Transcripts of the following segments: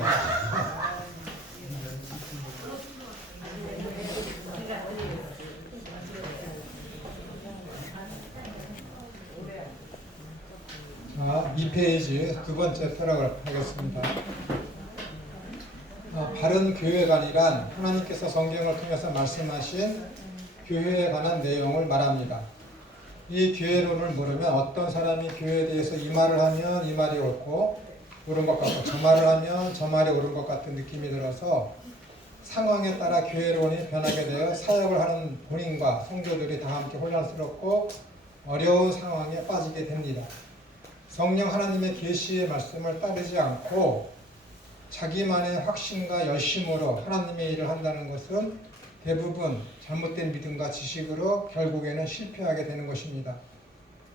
하겠습니다. 자, 2페이지 두 번째 패러그래프 하겠습니다. 바른 교회관이란 하나님께서 성경을 통해서 말씀하신 교회에 관한 내용을 말합니다. 이 교회론을 모르면 어떤 사람이 교회에 대해서 이 말을 하면 이 말이 옳고 옳은 것 같고 저 말을 하면 저 말이 옳은 것 같은 느낌이 들어서 상황에 따라 교회론이 변하게 되어 사역을 하는 본인과 성도들이 다 함께 혼란스럽고 어려운 상황에 빠지게 됩니다. 성령 하나님의 계시의 말씀을 따르지 않고 자기만의 확신과 열심으로 하나님의 일을 한다는 것은 대부분 잘못된 믿음과 지식으로 결국에는 실패하게 되는 것입니다.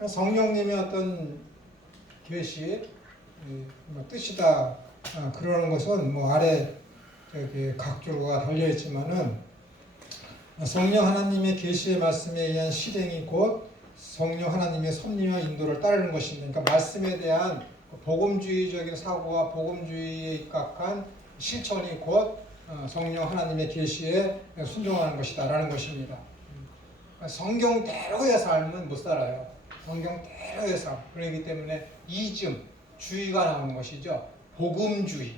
성령님의 어떤 계시, 뜻이다 그러는 것은 아래 각 줄과 달려 있지만은 성령 하나님의 계시의 말씀에 의한 실행이 곧 성령 하나님의 섭리와 인도를 따르는 것입니다. 그러니까 말씀에 대한 복음주의적인 사고와 복음주의에 입각한 실천이 곧 성령 하나님의 계시에 순종하는 것이다라는 것입니다. 성경대로의 삶은 못 살아요. 성경대로의 삶. 그렇기 때문에 이즘, 주의가 나오는 것이죠. 복음주의.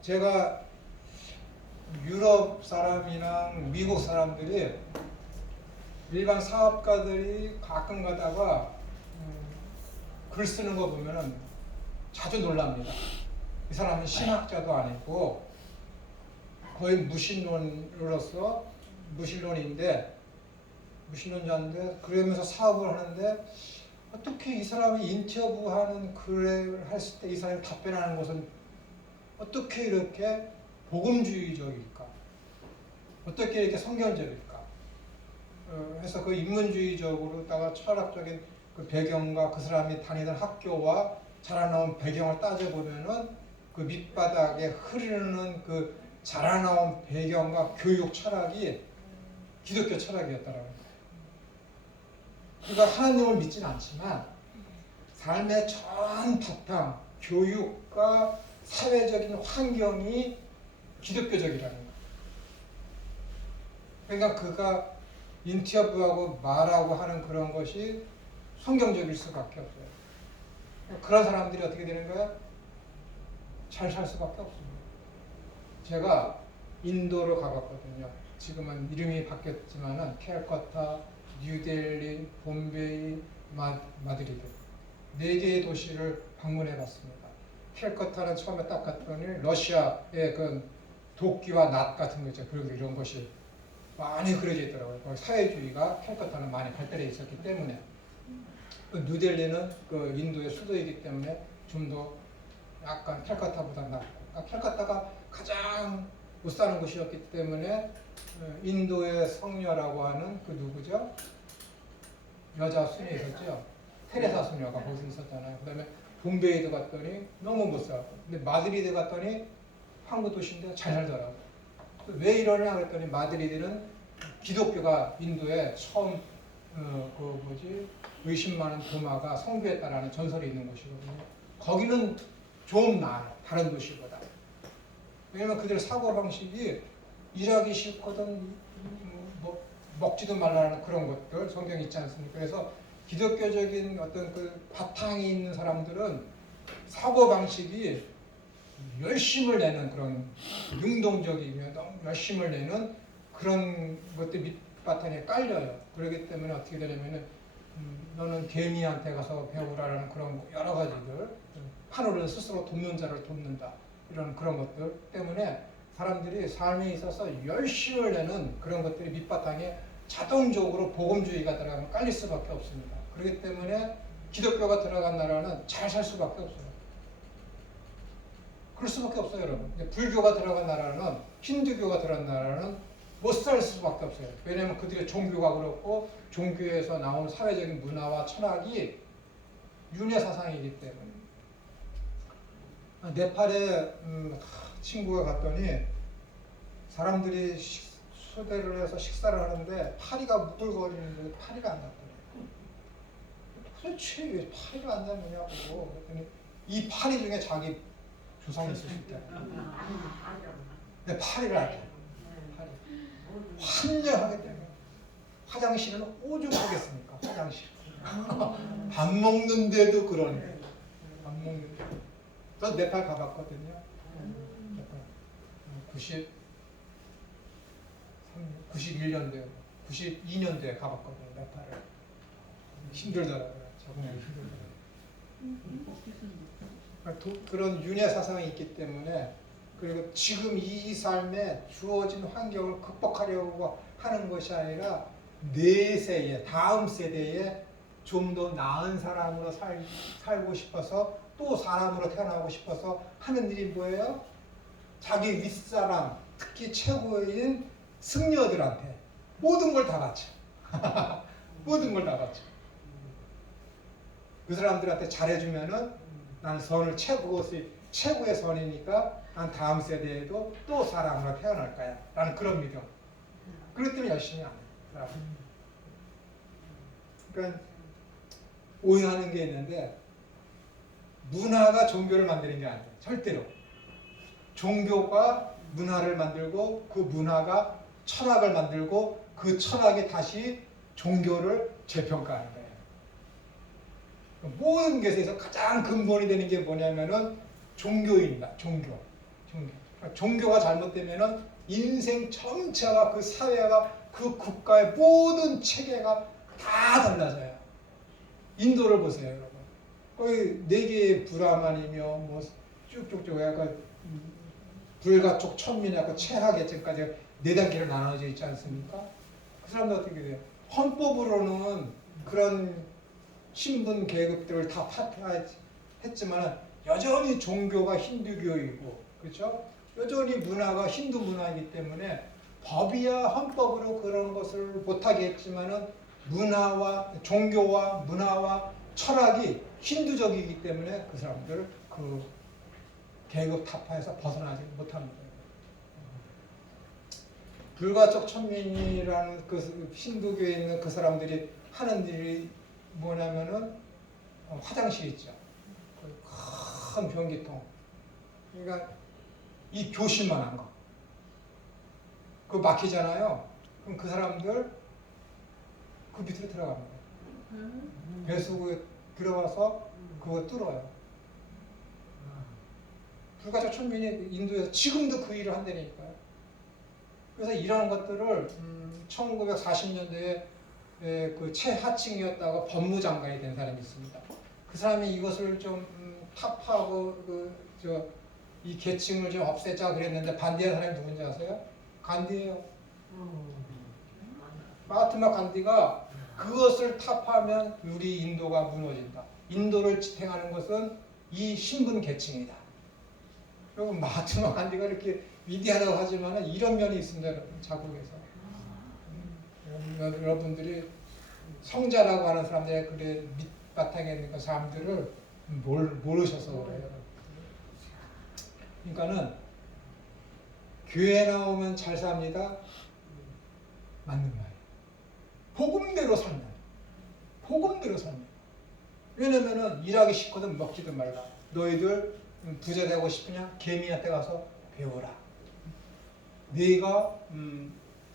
제가 유럽 사람이나 미국 사람들이 일반 사업가들이 가끔 가다가 글 쓰는 거 보면은 자주 놀랍니다. 이 사람은 신학자도 아니고 거의 무신론자인데 그러면서 사업을 하는데 어떻게 이 사람이 인터뷰하는 글을 했을 때 이 사람이 답변하는 것은 어떻게 이렇게 복음주의적일까? 어떻게 이렇게 성경적일까? 해서 그 인문주의적으로다가 철학적인 그 배경과 그 사람이 다니던 학교와 자라나온 배경을 따져보면은 그 밑바닥에 흐르는 그 자라나온 배경과 교육 철학이 기독교 철학이었다라는 거예요. 그러니까 하나님을 믿지는 않지만 삶의 전 바탕, 교육과 사회적인 환경이 기독교적이라는 거예요. 그러니까 그가 인터뷰하고 말하고 하는 그런 것이 성경적일 수밖에 없어요. 그런 사람들이 어떻게 되는 거예요? 잘 살 수밖에 없습니다. 제가 인도로 가봤거든요. 지금은 이름이 바뀌었지만은 캘커타, 뉴델리, 봄베이, 마드리드 4개의 도시를 방문해 봤습니다. 캘커타는 처음에 딱 갔더니 러시아의 그 도끼와 낫 같은 거죠. 그리고 이런 것이 많이 그려져 있더라고요. 사회주의가 캘커타는 많이 발달해 있었기 때문에. 뉴델리는 그 인도의 수도이기 때문에 좀 더 약간 캘커타보다 낫고, 캘커타가 가장 못 사는 곳이었기 때문에 인도의 성녀라고 하는 그 누구죠? 여자 수녀 있었죠? 테레사 수녀가 거기서 있었잖아요. 그 다음에 bombay도 갔더니 너무 못 살고, 근데 마드리드 갔더니 항구 도시인데 잘 살더라고요. 왜 이러냐 그랬더니 마드리드는 기독교가 인도에 처음 의심 많은 도마가 성교했다라는 전설이 있는 곳이거든요. 거기는 좀 나아요. 다른 도시보다. 왜냐면 그들 사고방식이 일하기 싫거든 먹지도 말라는 그런 것들 성경에 있지 않습니까? 그래서 기독교적인 어떤 그 바탕이 있는 사람들은 사고방식이 열심을 내는 그런 능동적이며 열심을 내는 그런 것들 밑바탕에 깔려요. 그렇기 때문에 어떻게 되냐면은 너는 개미한테 가서 배우라는 그런 여러 가지들, 하늘은 스스로 돕는 자를 돕는다 이런 그런 것들 때문에 사람들이 삶에 있어서 열심을 내는 그런 것들이 밑바탕에 자동적으로 복음주의가 들어가면 깔릴 수밖에 없습니다. 그렇기 때문에 기독교가 들어간 나라는 잘 살 수밖에 없어요. 그럴 수밖에 없어요, 여러분. 불교가 들어간 나라는, 힌두교가 들어간 나라는 못 살 수밖에 없어요. 왜냐하면 그들의 종교가 그렇고 종교에서 나온 사회적인 문화와 철학이 윤회 사상이기 때문에. 네팔에 친구가 갔더니 사람들이 수대를 해서 식사를 하는데 파리가 무글거리는데 파리가 안 났더니 도대체 왜 파리가 안 났느냐고 그랬더니 이 파리 중에 자기 조상이 있을 수 있다. 근데 파리를 알게. 파리. 환장하게 되면 화장실은 오죽하겠습니까? 화장실. 밥 먹는데도 그러네. 밥 먹는데. 저 네팔 가봤거든요. 네팔. 91년도에, 92년도에 가봤거든요. 네팔을. 힘들더라고요. 적응하기 힘들더라고요. 그런 윤회 사상이 있기 때문에, 그리고 지금 이 삶에 주어진 환경을 극복하려고 하는 것이 아니라 내세에, 다음 세대에 좀 더 나은 사람으로 살고 싶어서, 또 사람으로 태어나고 싶어서 하는 일이 뭐예요? 자기 윗사람, 특히 최고인 승려들한테 모든 걸 다 바쳐. 모든 걸 다 바쳐. 그 사람들한테 잘해주면은 나는 선을 최고의 선이니까 난 다음 세대에도 또 사람으로 태어날 거야. 라는 그런 믿음. 그렇기 때문에 열심히 안 해요. 그러니까 오해하는 게 있는데, 문화가 종교를 만드는 게 아니에요. 절대로. 종교가 문화를 만들고, 그 문화가 철학을 만들고, 그 철학이 다시 종교를 재평가하는 거예요. 모든 것에서 가장 근본이 되는 게 뭐냐면은 종교입니다. 종교가 잘못되면은 인생 전체가, 그 사회가, 그 국가의 모든 체계가 다 달라져요. 인도를 보세요, 여러분. 거의 4개의 브라만이며 뭐 쭉쭉쭉 약간 불가촉, 천민, 약간 최하계층까지 4단계로 나눠져 있지 않습니까? 그 사람들 어떻게 돼요? 헌법으로는 그런 신분 계급들을 다 파괴했지만 여전히 종교가 힌두교이고, 그렇죠? 여전히 문화가 힌두 문화이기 때문에 법이야 헌법으로 그런 것을 못하게 했지만은 종교와 문화와 철학이 힌두적이기 때문에 그 사람들 그 계급 타파에서 벗어나지 못합니다. 불가촉 천민이라는 그 힌두교에 있는 그 사람들이 하는 일이 뭐냐면은 화장실 있죠. 큰 변기통. 그러니까 이 교실만한 거. 그거 막히잖아요. 그럼 그 사람들 그 밑으로 들어갑니다. 배수구에 들어가서 그거 뚫어요. 불가촉 천민이 인도에서 지금도 그 일을 한다니까요. 그래서 이런 것들을 1940년대에 그 최하층이었다가 법무장관이 된 사람이 있습니다. 그 사람이 이것을 좀 타파하고 이 계층을 좀 없애자 그랬는데 반대한 사람이 누군지 아세요? 간디예요. 마하트마 간디가 그것을 타파하면 우리 인도가 무너진다. 인도를 지탱하는 것은 이 신분 계층이다. 그리고 마하트마 간디가 이렇게 위대하다고 하지만 이런 면이 있습니다. 자국에서. 여러분들이 성자라고 하는 사람들의 그래 밑바탕에 있는 그 사람들을 모르셔서 그래요. 그러니까는 교회 나오면 잘 삽니다. 맞는 말이에요. 복음대로 살면. 복음대로 살면. 왜냐면은 일하기 싫거든 먹지도 말라. 너희들 부자 되고 싶으냐? 개미한테 가서 배워라. 네가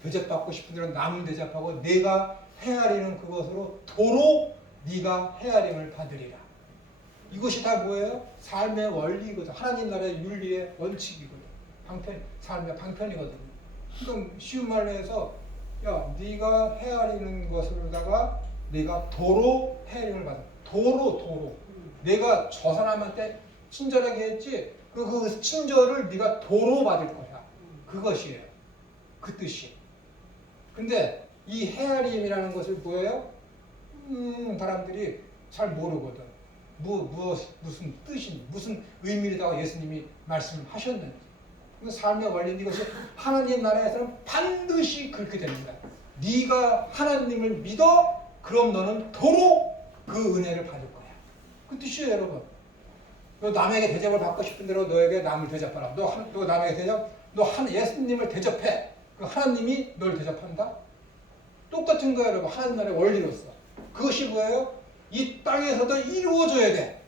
대접받고 싶은 대로 남을 대접하고 내가 헤아리는 그것으로 도로 네가 헤아림을 받으리라. 이것이 다 뭐예요? 삶의 원리거든. 하나님 나라의 윤리의 원칙이거든. 삶의 방편이거든요. 그럼 쉬운 말로 해서 야, 네가 헤아리는 것으로다가 네가 도로 헤아림을 받아. 도로. 내가 저 사람한테 친절하게 했지. 그 친절을 네가 도로 받을 거야. 그것이에요. 그 뜻이. 근데 이 헤아림이라는 것을 뭐예요? 사람들이 잘 모르거든. 무슨 뜻인지, 무슨 의미로다가 예수님이 말씀하셨는지. 삶의 원리는 이것이 하나님 나라에서는 반드시 그렇게 됩니다. 네가 하나님을 믿어? 그럼 너는 도로 그 은혜를 받을 거야. 그 뜻이에요, 여러분. 너 남에게 대접을 받고 싶은 대로 너에게 남을 대접하라. 너 남에게 예수님을 대접해. 그 하나님이 널 대접한다? 똑같은 거예요, 여러분. 하나님 나라의 원리로서. 그것이 뭐예요? 이 땅에서도 이루어져야 돼.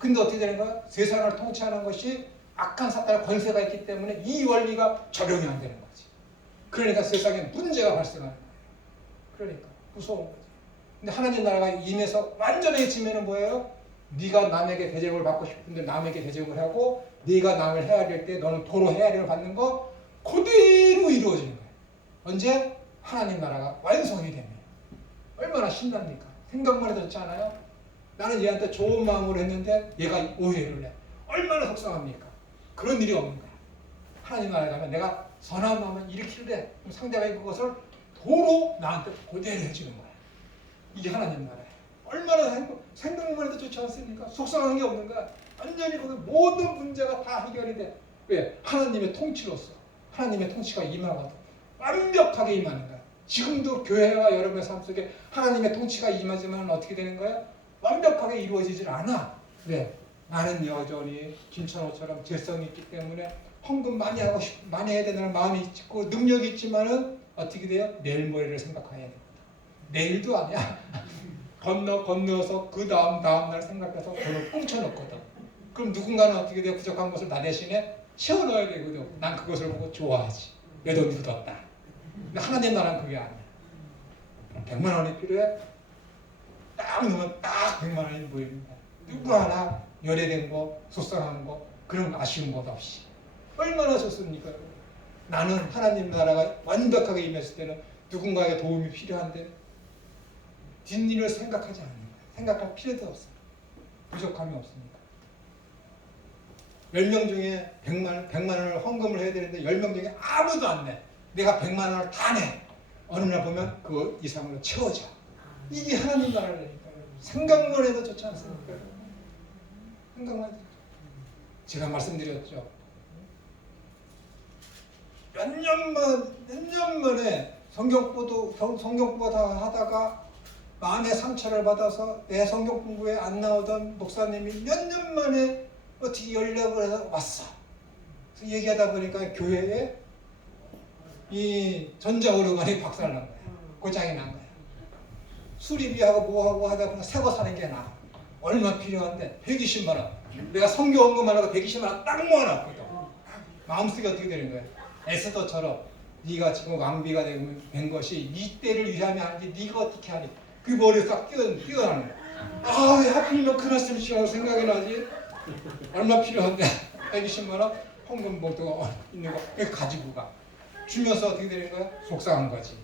근데 어떻게 되는 거야? 세상을 통치하는 것이 악한 사탄의 권세가 있기 때문에 이 원리가 적용이 안 되는 거지. 그러니까 세상에 문제가 발생하는 거예요. 그러니까 무서운 거지. 근데 하나님 나라가 임해서 완전해지면은 뭐예요? 네가 남에게 대접을 받고 싶은데 남에게 대접을 하고 네가 남을 헤아릴 때 너는 도로 헤아림을 받는 거 그대로 이루어지는 거예요. 언제? 하나님 나라가 완성이 되면. 얼마나 신납니까? 생각만 해도 좋지 않아요? 나는 얘한테 좋은 마음으로 했는데 얘가 오해를 해. 얼마나 속상합니까? 그런 일이 없는 거야. 하나님 나라에 가면 내가 선한 마음을 일으키는데 상대방이 그것을 도로 나한테 그대로 해주는 거야. 이게 하나님 나라예요. 얼마나 생각만 해도 좋지 않습니까? 속상한 게 없는 거야. 완전히 그 모든 문제가 다 해결이 돼. 왜? 하나님의 통치로서 하나님의 통치가 임하거든. 완벽하게 임하는 거야. 지금도 교회와 여러분의 삶 속에 하나님의 통치가 임하지만 어떻게 되는 거야? 완벽하게 이루어지질 않아. 왜? 나는 여전히 김찬호처럼 재성이 있기 때문에 헌금 많이 하고 많이 해야 되는 마음이 있고 능력이 있지만은 어떻게 돼요? 내일 모레를 생각해야 됩니다. 내일도 아니야. 건너서 그 다음 날 생각해서 돈을 꽁쳐놓거든. 그럼 누군가는 어떻게 돼요? 부족한 것을 나 대신에 채워넣어야 되거든. 난 그것을 보고 좋아하지. 내 돈이 굳었다. 근데 하나님 나라는 그게 아니야. 100만 원이 필요해? 딱 넣으면 딱 100만 원이 보입니다. 누구 하나 열애된 거, 속상한 거, 그런 아쉬운 것 없이. 얼마나 좋습니까? 나는 하나님 나라가 완벽하게 임했을 때는 누군가에게 도움이 필요한데 뒷일을 생각하지 않는 거예요. 생각할 필요도 없어요. 부족함이 없으니까. 10명 중에 100만 원을 헌금을 해야 되는데 10명 중에 아무도 안 내. 내가 100만 원을 다 내. 어느 날 보면 그 이상으로 채워져. 이게 하나님 나라라니까요. 생각만 해도 좋지 않습니까? 생각만 해도. 제가 말씀드렸죠. 몇 년 만에 성경부가 다 하다가 마음의 상처를 받아서 내 성경 공부에 안 나오던 목사님이 몇 년 만에 어떻게 연락을 해서 왔어. 그래서 얘기하다 보니까 교회에 이 전자오르간이 박살난 거야. 고장이 난 거야. 수리비하고 뭐하고 하다 보면 새거 사는 게 나아. 얼마 필요한데 120만 원. 내가 성경 헌금하려고 120만 원 딱 모아놨거든. 마음속에 어떻게 되는 거야? 에스더처럼 네가 지금 왕비가 된 것이 이 때를 위함이 아니지 네가 어떻게 하니? 그 머리에 딱 뛰어나는 거야. 아, 왜 하필이면 그 말씀 시간 생각이 나지? 얼마 필요한데 120만 원 헌금 봉투가 있는 거 가지고 가. 주면서 어떻게 되는 거야? 속상한 거지.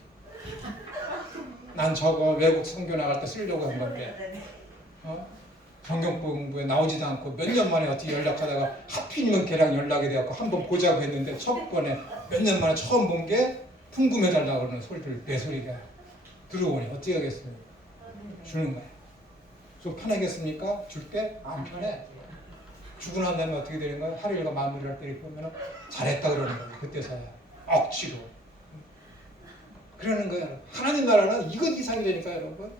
난 저거 외국 선교 나갈 때 쓰려고 한 건데 성경 공부에 나오지도 않고 몇 년 만에 어떻게 연락하다가 하필이면 걔랑 연락이 돼갖고 한번 보자고 했는데 첫 번에 몇 년 만에 처음 본 게 궁금해달라고 그러는 소리를 내 소리가 들어오니 어떻게 하겠어요? 주는 거야. 좀 편하겠습니까? 줄 때 안 편해. 주고 난 다음에 어떻게 되는 거야? 하루 일과 마무리를 할 때 보면 잘했다 그러는 거야. 그때서야 억지로 그러는 거야. 하나님 나라는 이것 이상이 되니까 여러분.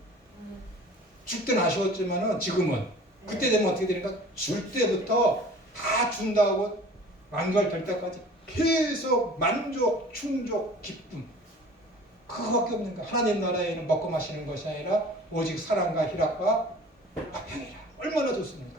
줄 때는 아쉬웠지만은 지금은 그때 되면 어떻게 되니까 줄 때부터 다 준다고 완결될 때까지 계속 만족, 충족, 기쁨 그거밖에 없는 거야. 하나님 나라에는 먹고 마시는 것이 아니라 오직 사랑과 희락과 화평이라. 얼마나 좋습니까?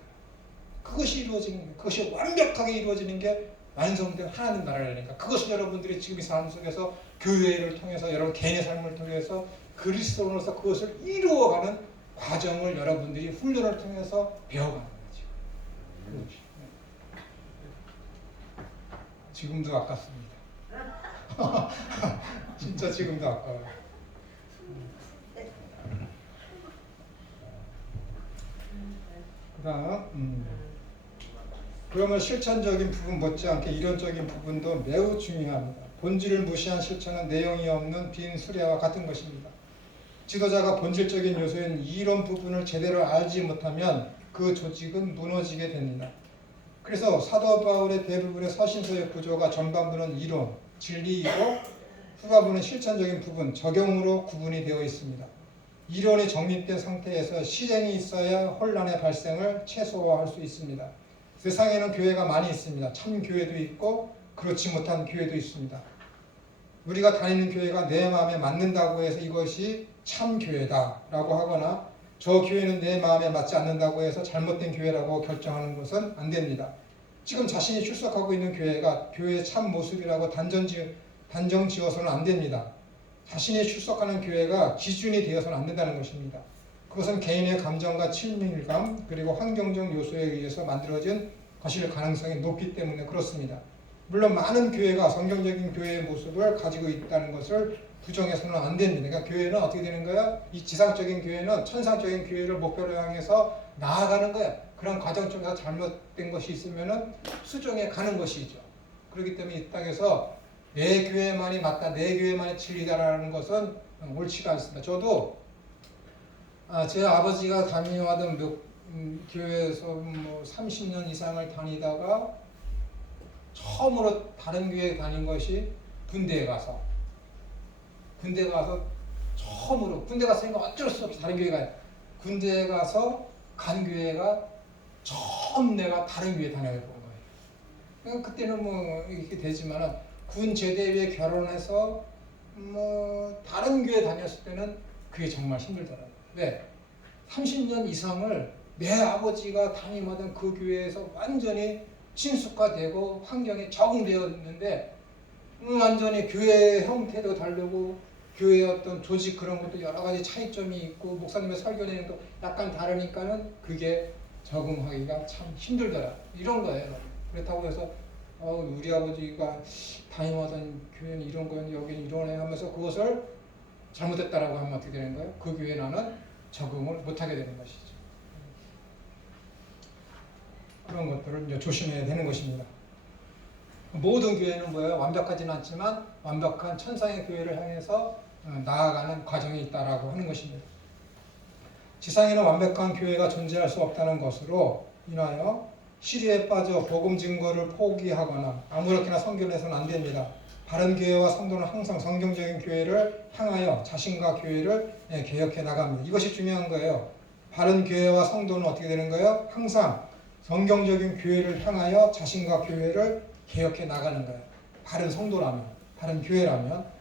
그것이 이루어지는 거예요. 그것이 완벽하게 이루어지는 게 완성된 하나님 나라라니까. 그것을 여러분들이 지금 이 삶 속에서 교회를 통해서 여러분 개인의 삶을 통해서 그리스도로서 그것을 이루어가는 과정을 여러분들이 훈련을 통해서 배워가는 거죠. 지금도 아깝습니다. 진짜 지금도 아까워요. 그러면 실천적인 부분 못지않게 이론적인 부분도 매우 중요합니다. 본질을 무시한 실천은 내용이 없는 빈 수레와 같은 것입니다. 지도자가 본질적인 요소인 이론 부분을 제대로 알지 못하면 그 조직은 무너지게 됩니다. 그래서 사도 바울의 대부분의 서신서의 구조가 전반부는 이론, 진리이고 후반부는 실천적인 부분, 적용으로 구분이 되어 있습니다. 이론이 정립된 상태에서 실행이 있어야 혼란의 발생을 최소화할 수 있습니다. 세상에는 교회가 많이 있습니다. 참 교회도 있고 그렇지 못한 교회도 있습니다. 우리가 다니는 교회가 내 마음에 맞는다고 해서 이것이 참 교회다라고 하거나 저 교회는 내 마음에 맞지 않는다고 해서 잘못된 교회라고 결정하는 것은 안 됩니다. 지금 자신이 출석하고 있는 교회가 교회의 참 모습이라고 단정 지어서는 안 됩니다. 자신이 출석하는 교회가 기준이 되어서는 안 된다는 것입니다. 그것은 개인의 감정과 친밀감 그리고 환경적 요소에 의해서 만들어진 것일 가능성이 높기 때문에 그렇습니다. 물론 많은 교회가 성경적인 교회의 모습을 가지고 있다는 것을 부정해서는 안 됩니다. 그러니까 교회는 어떻게 되는 거야? 이 지상적인 교회는 천상적인 교회를 목표로 향해서 나아가는 거야. 그런 과정 중에서 잘못된 것이 있으면 수정해 가는 것이죠. 그렇기 때문에 이 땅에서 내 교회만이 맞다, 내 교회만이 진리다라는 것은 옳지가 않습니다. 저도 제 아버지가 다니던 교회에서 30년 이상을 다니다가 처음으로 다른 교회에 다닌 것이 군대에 가서 처음으로 군대 갔으니까 어쩔 수 없이 다른 교회 가요. 군대에 가서 간 교회가 처음 내가 다른 교회 다녀본 거예요. 그러니까 그때는 뭐 이렇게 되지만은 군 제대 후에 결혼해서 뭐 다른 교회 다녔을 때는 그게 정말 힘들더라고요. 왜? 30년 이상을 내 아버지가 담임하던 그 교회에서 완전히 친숙화되고 환경에 적응되었는데 완전히 교회 형태도 다르고 교회의 어떤 조직 그런 것도 여러 가지 차이점이 있고 목사님의 설교 내용도 약간 다르니까는 그게 적응하기가 참 힘들더라. 이런 거예요. 그렇다고 해서 우리 아버지가 담임하던 교회는 이런 거는 여기는 이러네 하면서 그것을 잘못했다라고 하면 어떻게 되는 거예요? 그 교회에 나는 적응을 못하게 되는 것이죠. 그런 것들을 이제 조심해야 되는 것입니다. 모든 교회는 뭐예요? 완벽하지는 않지만 완벽한 천상의 교회를 향해서 나아가는 과정이 있다라고 하는 것입니다. 지상에는 완벽한 교회가 존재할 수 없다는 것으로 인하여 시리에 빠져 복음 증거를 포기하거나 아무렇게나 선교해서는 안 됩니다. 바른 교회와 성도는 항상 성경적인 교회를 향하여 자신과 교회를 개혁해 나갑니다. 이것이 중요한 거예요. 바른 교회와 성도는 어떻게 되는 거예요? 항상 성경적인 교회를 향하여 자신과 교회를 개혁해 나가는 거예요. 바른 성도라면, 바른 교회라면.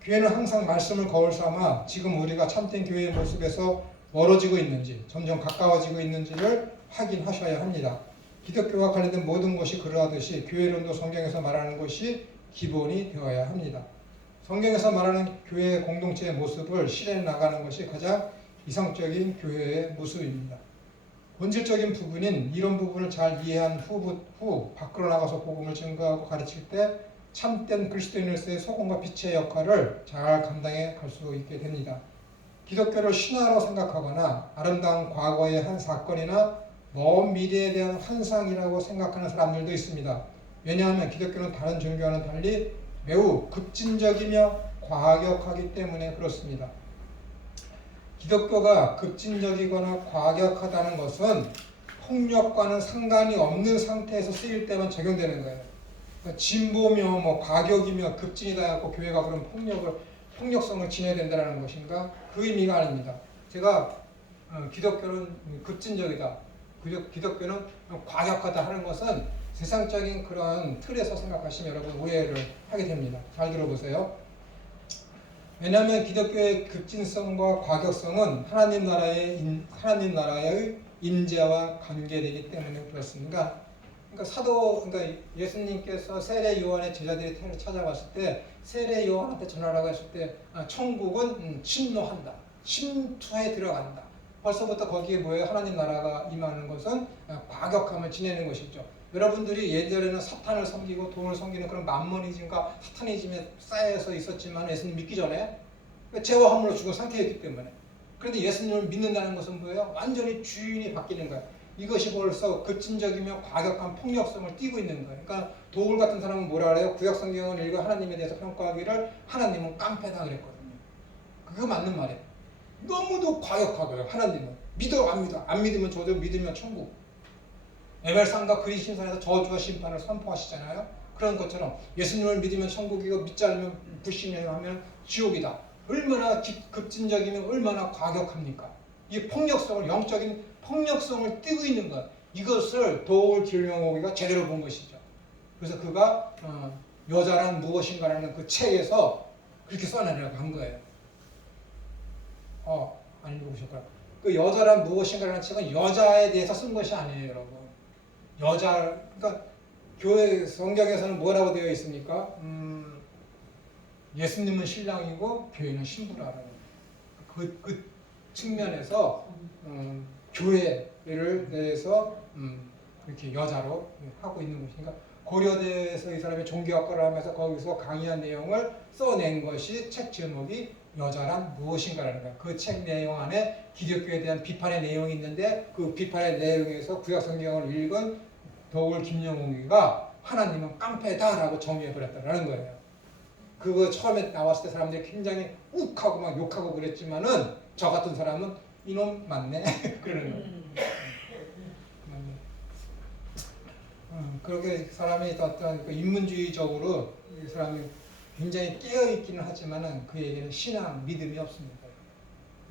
교회는 항상 말씀을 거울 삼아 지금 우리가 참된 교회의 모습에서 멀어지고 있는지, 점점 가까워지고 있는지를 확인하셔야 합니다. 기독교와 관련된 모든 것이 그러하듯이 교회론도 성경에서 말하는 것이 기본이 되어야 합니다. 성경에서 말하는 교회의 공동체의 모습을 실현해 나가는 것이 가장 이상적인 교회의 모습입니다. 본질적인 부분인 이런 부분을 잘 이해한 후 밖으로 나가서 복음을 증거하고 가르칠 때 참된 그리스도인으로서의 소금과 빛의 역할을 잘 감당해 갈 수 있게 됩니다. 기독교를 신화로 생각하거나 아름다운 과거의 한 사건이나 먼 미래에 대한 환상이라고 생각하는 사람들도 있습니다. 왜냐하면 기독교는 다른 종교와는 달리 매우 급진적이며 과격하기 때문에 그렇습니다. 기독교가 급진적이거나 과격하다는 것은 폭력과는 상관이 없는 상태에서 쓰일 때만 적용되는 거예요. 그러니까 진보며 뭐 과격이며 급진이다 해서 교회가 그런 폭력성을 지녀야 된다는 것인가? 그 의미가 아닙니다. 제가 기독교는 급진적이다, 기독교는 과격하다 하는 것은 세상적인 그런 틀에서 생각하시면 여러분 오해를 하게 됩니다. 잘 들어보세요. 왜냐하면 기독교의 급진성과 과격성은 하나님 나라의 임재와 관계되기 때문에 그렇습니다. 그러니까 예수님께서 세례 요한의 제자들이 찾아갔을 때 세례 요한한테 전하라고 했을 때 천국은 침노한다, 침투에 들어간다. 벌써부터 거기에 뭐예요? 하나님 나라가 임하는 것은 과격함을 지내는 것이죠. 여러분들이 예전에는 사탄을 섬기고 돈을 섬기는 그런 만모니즘과 사타니즘에 쌓여서 있었지만 예수님 믿기 전에 죄와 허물로 죽은 상태였기 때문에. 그런데 예수님을 믿는다는 것은 뭐예요? 완전히 주인이 바뀌는 거예요. 이것이 벌써 급진적이며 과격한 폭력성을 띠고 있는 거예요. 그러니까 도울 같은 사람은 뭐라 그래요? 구약성경을 읽어 하나님에 대해서 평가하기를 하나님은 깡패다 그랬거든요. 그거 맞는 말이에요. 너무도 과격하고요. 하나님은 믿어 안 믿어, 안 믿으면 저주, 믿으면 천국. 에벨산과 그리 심판에서 저주와 심판을 선포하시잖아요. 그런 것처럼 예수님을 믿으면 천국이고 믿지 않으면 불신하면 지옥이다. 얼마나 급진적이면 얼마나 과격합니까? 이 폭력성을, 영적인 폭력성을 띠고 있는 것, 이것을 도울 길명호기가 제대로 본 것이죠. 그래서 그가 여자란 무엇인가라는 그 책에서 그렇게 써내려고 한 거예요. 안 읽어보셨구나. 그 여자란 무엇인가라는 책은 여자에 대해서 쓴 것이 아니에요, 여러분. 그러니까 교회 성경에서는 뭐라고 되어 있습니까? 예수님은 신랑이고 교회는 신부라는 그 측면에서 교회를 대해서 이렇게 여자로 하고 있는 것이니까 고려대에서 이 사람이 종교학과를 하면서 거기서 강의한 내용을 써낸 것이 책 제목이 여자란 무엇인가라는 거야. 그 책 내용 안에 기독교에 대한 비판의 내용이 있는데 그 비판의 내용에서 구약성경을 읽은 더울 김영웅이가 하나님은 깡패다라고 정의해버렸다는 거예요. 그거 처음에 나왔을 때 사람들이 굉장히 욱하고 막 욕하고 그랬지만은 저 같은 사람은 이놈 맞네 그러는 거예요. 그렇게 사람이 어떤 인문주의적으로 이 사람이 굉장히 깨어있기는 하지만은 그에게는 신앙, 믿음이 없습니다.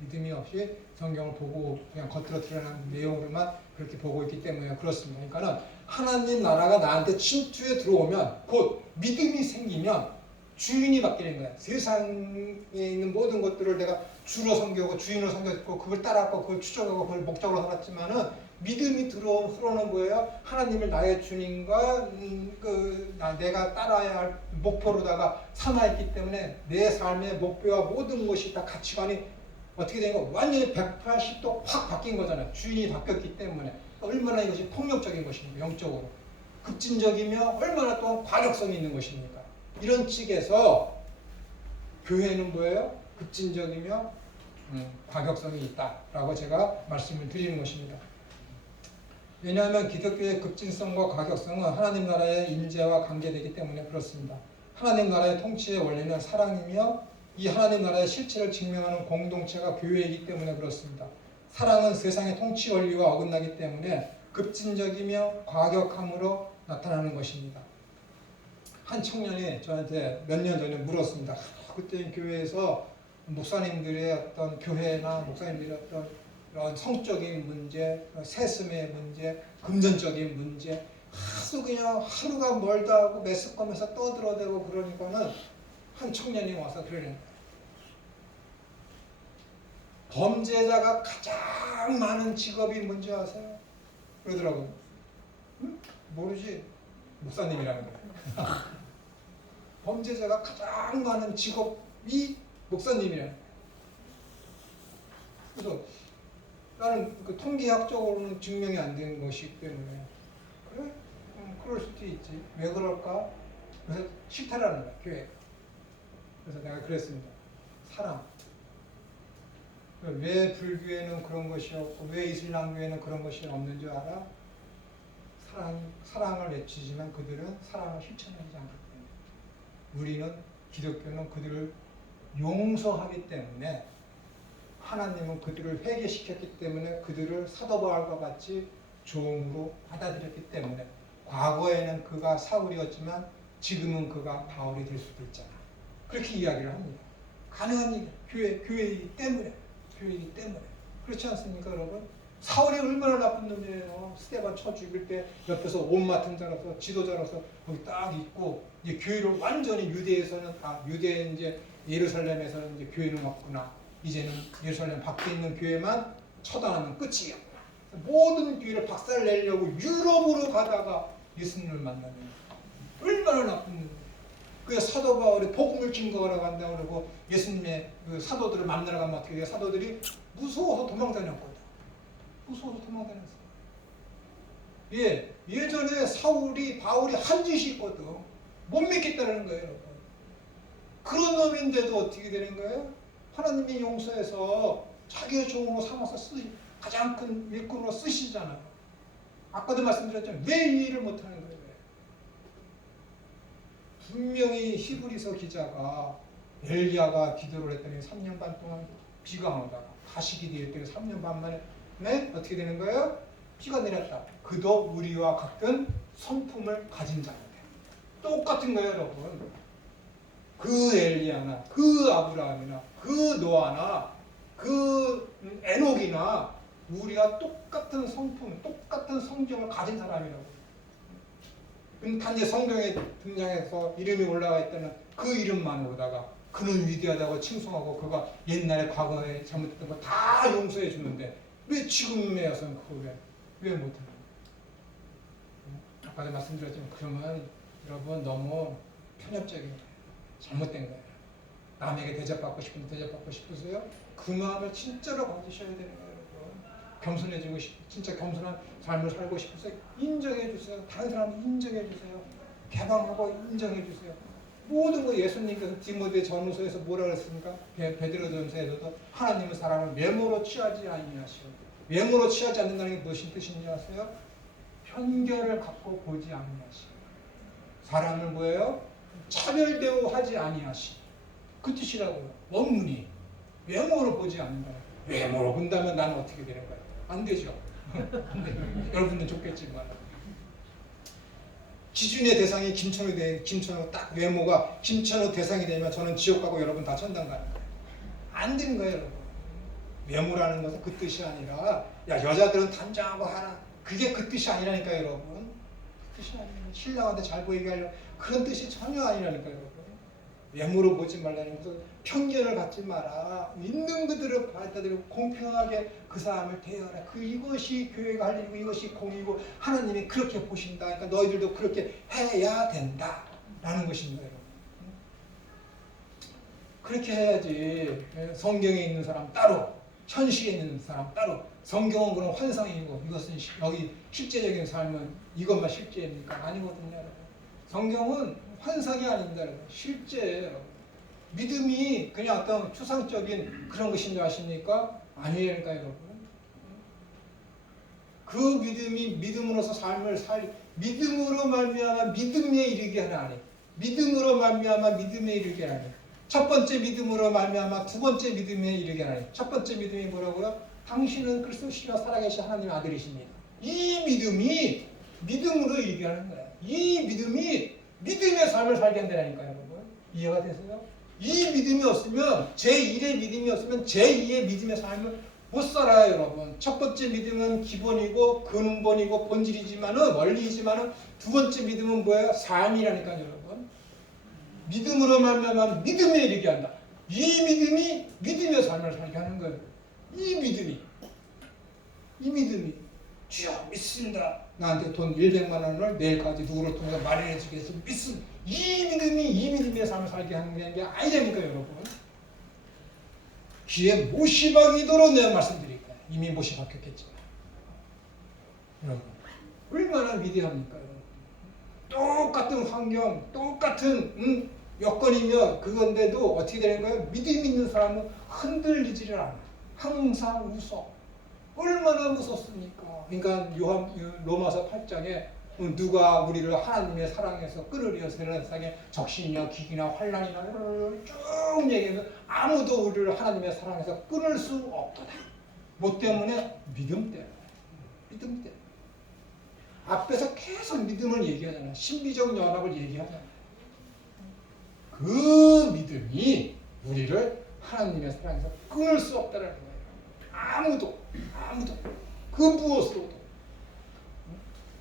믿음이 없이 성경을 보고 그냥 겉으로 드러난 내용으로만 그렇게 보고 있기 때문에 그렇습니다. 그러니까는 하나님 나라가 나한테 침투에 들어오면 곧 믿음이 생기면 주인이 바뀌는 거야. 세상에 있는 모든 것들을 내가 주로 섬기고 주인으로 섬겼고 그걸 따라하고 그걸 추적하고 그걸 목적으로 살았지만은 믿음이 들어오는 거예요. 하나님을 나의 주님과 내가 따라야 할 목표로다가 삼아있기 때문에 내 삶의 목표와 모든 것이 다 가치관이 어떻게 된 거? 완전히 180도 확 바뀐 거잖아요. 주인이 바뀌었기 때문에 얼마나 이것이 폭력적인 것입니까? 영적으로 급진적이며 얼마나 또 과격성이 있는 것입니까? 이런 측에서 교회는 뭐예요? 급진적이며 과격성이 있다라고 제가 말씀을 드리는 것입니다. 왜냐하면 기독교의 급진성과 과격성은 하나님 나라의 임재와 관계되기 때문에 그렇습니다. 하나님 나라의 통치의 원리는 사랑이며 이 하나님 나라의 실체를 증명하는 공동체가 교회이기 때문에 그렇습니다. 사랑은 세상의 통치 원리와 어긋나기 때문에 급진적이며 과격함으로 나타나는 것입니다. 한 청년이 저한테 몇 년 전에 물었습니다. 그때 교회에서 목사님들의 어떤 교회나 목사님들의 어떤 이런 성적인 문제, 세습의 문제, 금전적인 문제 아주 그냥 하루가 멀다 하고 메스꺼면서 떠들어대고 그러니까는 한 청년이 와서 그러는 거예요. 범죄자가 가장 많은 직업이 뭔지 아세요? 그러더라고요. 응? 모르지? 목사님이라는 거예요. 범죄자가 가장 많은 직업이 목사님이라는 거예요. 그래서 나는 그 통계학적으로는 증명이 안 되는 것이기 때문에 그래? 그럴 수도 있지. 왜 그럴까? 그래서 싫다라는 거야, 교회. 그래서 내가 그랬습니다. 사랑. 왜 불교에는 그런 것이 없고 왜 이슬람교에는 그런 것이 없는 줄 알아? 사랑을 외치지만 그들은 사랑을 실천하지 않기 때문에 우리는 기독교는 그들을 용서하기 때문에 하나님은 그들을 회개시켰기 때문에 그들을 사도 바울과 같이 종으로 받아들였기 때문에 과거에는 그가 사울이었지만 지금은 그가 바울이 될 수도 있잖아. 그렇게 이야기를 합니다. 가능한 일, 교회이기 때문에 그렇지 않습니까, 여러분? 사울이 얼마나 나쁜 놈이에요. 스데반 쳐 죽일 때 옆에서 옷 맡은 자로서 지도자로서 거기 딱 있고 이제 교회를 완전히 유대에서는 유대 이제 예루살렘에서는 이제 교회는 없구나. 이제는 예루살렘 밖에 있는 교회만 처단하면 끝이야. 모든 교회를 박살내려고 유럽으로 가다가 예수님을 만나는 얼마나 나쁜 놈이에요. 그래서 사도 바울이 복음을 증거하러 간다고 그러고 예수님의 그 사도들을 만나러 가면 어떻게 돼요? 사도들이 무서워서 도망다녔거든. 무서워서 도망다녔어. 예전에 바울이 한 짓이 있거든. 못 믿겠다는 거예요, 여러분. 그런 놈인데도 어떻게 되는 거예요? 하나님이 용서해서 자기의 종으로 삼아서 가장 큰 일꾼으로 쓰시잖아요. 아까도 말씀드렸잖아요. 왜 이 일을 못하는 거예요? 분명히 히브리서 기자가 엘리야가 기도를 했더니 3년 반 동안 비가 안 오다가 가시기 되었더니 3년 반 만에 어떻게 되는 거예요? 비가 내렸다. 그도 우리와 같은 성품을 가진 자인데 똑같은 거예요, 여러분. 그 엘리야나 그 아브라함이나 그 노아나 그 에녹이나 우리가 똑같은 성품, 똑같은 성경을 가진 사람이라고. 단지 성경에 등장해서 이름이 올라가 있다는 그 이름만으로다가 그는 위대하다고 칭송하고 그가 옛날에 과거에 잘못했던 거 다 용서해 주는데 왜 지금에 와서는 그걸 왜 못하는 거예요? 아까도 말씀드렸지만 그러면 여러분 너무 편협적인 거예요. 잘못된 거예요. 남에게 대접받고 싶은데 대접받고 싶으세요? 그 마음을 진짜로 가지셔야 되는 거예요. 겸손해지고 진짜 겸손한 삶을 살고 싶으세요? 인정해 주세요. 다른 사람을 인정해 주세요. 개방하고 인정해 주세요. 모든 거 예수님께서 디모데 전후서에서 뭐라 그랬습니까? 베드로전서에서도 하나님은 사람을 외모로 취하지 아니하시오. 외모로 취하지 않는다는 게 무슨 뜻인지 아세요? 편견을 갖고 보지 아니하시오. 사람을 뭐예요? 차별대우하지 아니하시오. 그 뜻이라고요. 원문이 외모로 보지 않는다. 외모로 본다면 나는 어떻게 되는 거예요? 안 되죠. 안 돼요. 여러분은 좋겠지만 기준의 대상이 김천호 딱 외모가 김천호 대상이 되면 저는 지옥 가고 여러분 다 천당 가는 거예요. 안 되는 거예요, 여러분. 외모라는 것은 그 뜻이 아니라 야 여자들은 단정하고 하라. 그게 그 뜻이 아니라니까요, 여러분. 그 뜻이 아니에요. 신랑한테 잘 보이게 하려고 그런 뜻이 전혀 아니라니까요, 여러분. 외모로 보지 말라는 것은 편견을 갖지 마라. 있는 그대로 받아들이고 공평하게 그 사람을 대하라. 이것이 교회가 할 일이고 이것이 공이고 하나님이 그렇게 보신다. 그러니까 너희들도 그렇게 해야 된다. 라는 것입니다. 여러분. 그렇게 해야지. 성경에 있는 사람 따로 현실에 있는 사람 따로 성경은 그런 환상이고 이것은 여기 실제적인 삶은 이것만 실제입니까? 아니거든요. 여러분. 성경은 환상이 아닙니다. 실제예요. 믿음이 그냥 어떤 추상적인 그런 것인 줄 아십니까? 아니라니까요, 여러분. 그 믿음이 믿음으로서 삶을 믿음으로 말미암아 믿음에 이르게 하는 아니. 믿음으로 말미암아 믿음에 이르게 하는. 첫 번째 믿음으로 말미암아 두 번째 믿음에 이르게 하니. 첫 번째 믿음이 뭐라고요? 당신은 그리스도시여 살아계신 하나님의 아들이십니다. 이 믿음이 믿음으로 이르게 하는 거예요. 이 믿음이 믿음의 삶을 살게 한다니까요, 여러분. 이해가 되세요? 이 믿음이 없으면 제1의 믿음이 없으면 제2의 믿음의 삶을 못 살아요, 여러분. 첫 번째 믿음은 기본이고 근본이고 본질이지만은 원리이지만은 두 번째 믿음은 뭐예요? 삶이라니까요, 여러분. 믿음으로 말미암아 믿음에 이르게 한다. 이 믿음이 믿음의 삶을 살게 하는 거예요. 이 믿음이 주여 믿습니다. 나한테 돈 100만 원을 내일까지 누구를 통해서 마련해 주겠어. 믿습니다. 이 믿음의 삶을 살게 하는 게 아니라니까요, 여러분. 귀에 못이 박이도록 내가 말씀드릴 거예요. 이미 못이 박혔겠지만. 여러분, 얼마나 위대합니까, 여러분. 똑같은 환경, 똑같은 여건이며 그건데도 어떻게 되는 거예요? 믿음 있는 사람은 흔들리지를 않아. 항상 웃어. 얼마나 무섭습니까? 그러니까 로마서 8장에 누가 우리를 하나님의 사랑에서 끊으려 세상에 적신이나 기기나 환난이나 쭉 얘기하면 아무도 우리를 하나님의 사랑에서 끊을 수 없도다. 뭐 때문에? 믿음 때문에. 믿음 때문에. 앞에서 계속 믿음을 얘기하잖아. 신비적 연합을 얘기하잖아. 그 믿음이 우리를 하나님의 사랑에서 끊을 수 없다는 거예요. 아무도 그 무엇으로도.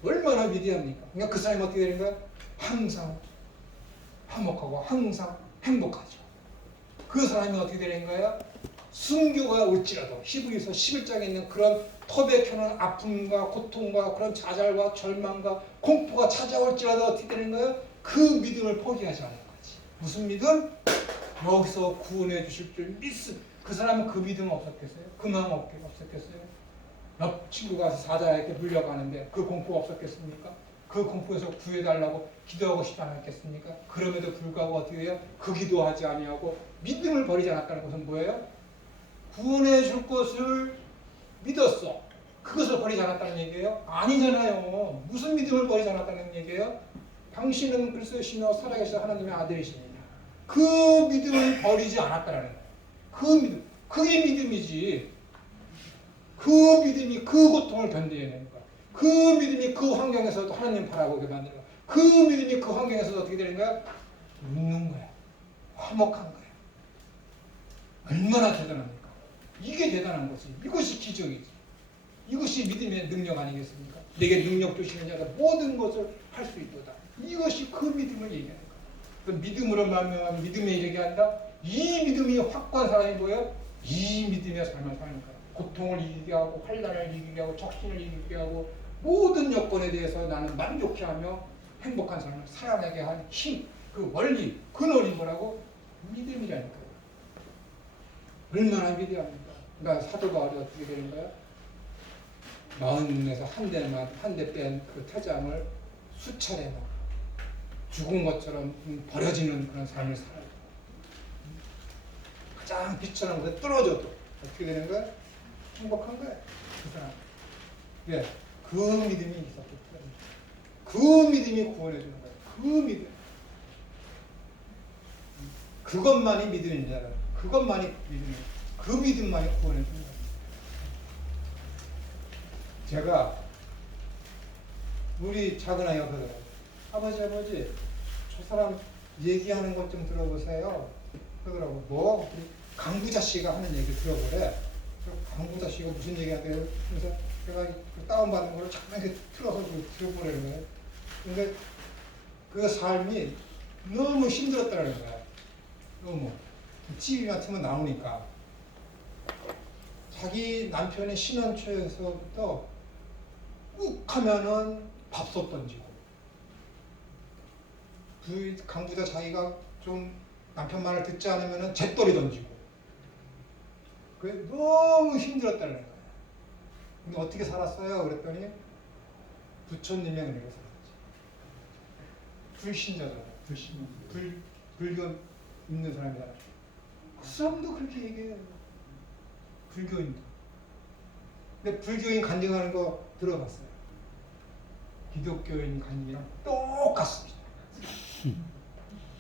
얼마나 위대합니까? 그러니까 그 사람이 어떻게 되는 거야? 항상 화목하고 항상 행복하죠. 그 사람이 어떻게 되는 거야? 순교가 올지라도 히브리서 11장에 있는 그런 톱에 켜는 아픔과 고통과 그런 좌절과 절망과 공포가 찾아올지라도 어떻게 되는 거야? 그 믿음을 포기하지 않는 거지. 무슨 믿음? 여기서 구원해 주실 줄 믿음. 그 사람은 그 믿음 없었겠어요? 그 마음 없었겠어요? 옆 친구가 사자에게 물려가는데 그 공포가 없었겠습니까? 그 공포에서 구해달라고 기도하고 싶지 않았겠습니까? 그럼에도 불구하고 어떻게 해요? 그 기도하지 아니하고 믿음을 버리지 않았다는 것은 뭐예요? 구원해 줄 것을 믿었어. 그것을 버리지 않았다는 얘기예요? 아니잖아요. 무슨 믿음을 버리지 않았다는 얘기예요? 당신은 그리스도시며 살아계신 하나님의 아들이십니다. 그 믿음을 버리지 않았다는 거예요. 그 믿음, 그게 믿음이지. 그 믿음이 그 고통을 견뎌내는 거야. 그 믿음이 그 환경에서도 하나님 바라보게 만드는 거야. 그 믿음이 그 환경에서도 어떻게 되는 거야? 웃는 거야. 화목한 거야. 얼마나 대단합니까? 이게 대단한 거지. 이것이 기적이지. 이것이 믿음의 능력 아니겠습니까? 내게 능력 주시는 자가 모든 것을 할 수 있도다. 이것이 그 믿음을 얘기하는 거야. 그 믿음으로 말미암아 믿음에 이르게 한다. 이 믿음이 확고한 사람이 뭐예요? 이 믿음의 삶을 사는 거예요. 고통을 이기게 하고 환난을 이기게 하고 적신을 이기게 하고 모든 여건에 대해서 나는 만족해하며 행복한 삶을 살아내게 한 힘, 그 원리, 근원이 뭐라고? 믿음이라니까요. 얼마나 위대합니까? 그러니까 사도 바울이 어떻게 되는 거야? 마흔에서 한 대 뺀 그 태장을 수차례나 죽은 것처럼 버려지는 그런 삶을 살아요. 가장 비천한 곳에 떨어져도 어떻게 되는 거야? 행복한 거야. 그 사람. 예, 그 믿음이 있었기 때문에. 그 믿음이 구원해 주는 거야. 그 믿음. 그것만이 믿음인 줄 알아요. 그것만이 믿음이에요. 그 믿음만이 구원해 주는 거예요. 제가 우리 작은아이가 그러더라고요. 아버지, 저 사람 얘기하는 것 좀 들어보세요. 그러더라고. 뭐? 강부자 씨가 하는 얘기 들어보래. 강부자 씨가 무슨 얘기하는데요? 그래서 제가 그 다운받은 걸 잠깐 이렇게 틀어서 들어보라는 거예요. 근데 그 삶이 너무 힘들었다는 거야. 너무. TV 같은 거 나오니까. 자기 남편의 신혼초에서부터 욱 하면은 밥솥 던지고. 강부자 자기가 좀 남편 말을 듣지 않으면은 잿돌이 던지고. 그게 너무 힘들었다는 거예요. 근데 어떻게 살았어요? 그랬더니 부처님의 은혜로 살았지. 불신자잖아요. 불교 있는 사람이잖아요. 그 사람도 그렇게 얘기해요. 불교인도. 근데 불교인 간증하는 거 들어봤어요. 기독교인 간증이랑 똑같습니다.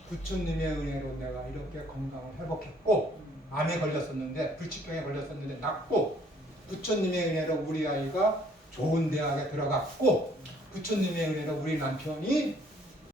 부처님의 은혜로 내가 이렇게 건강을 회복했고, 암에 걸렸었는데, 불치병에 걸렸었는데 낫고, 부처님의 은혜로 우리 아이가 좋은 대학에 들어갔고, 부처님의 은혜로 우리 남편이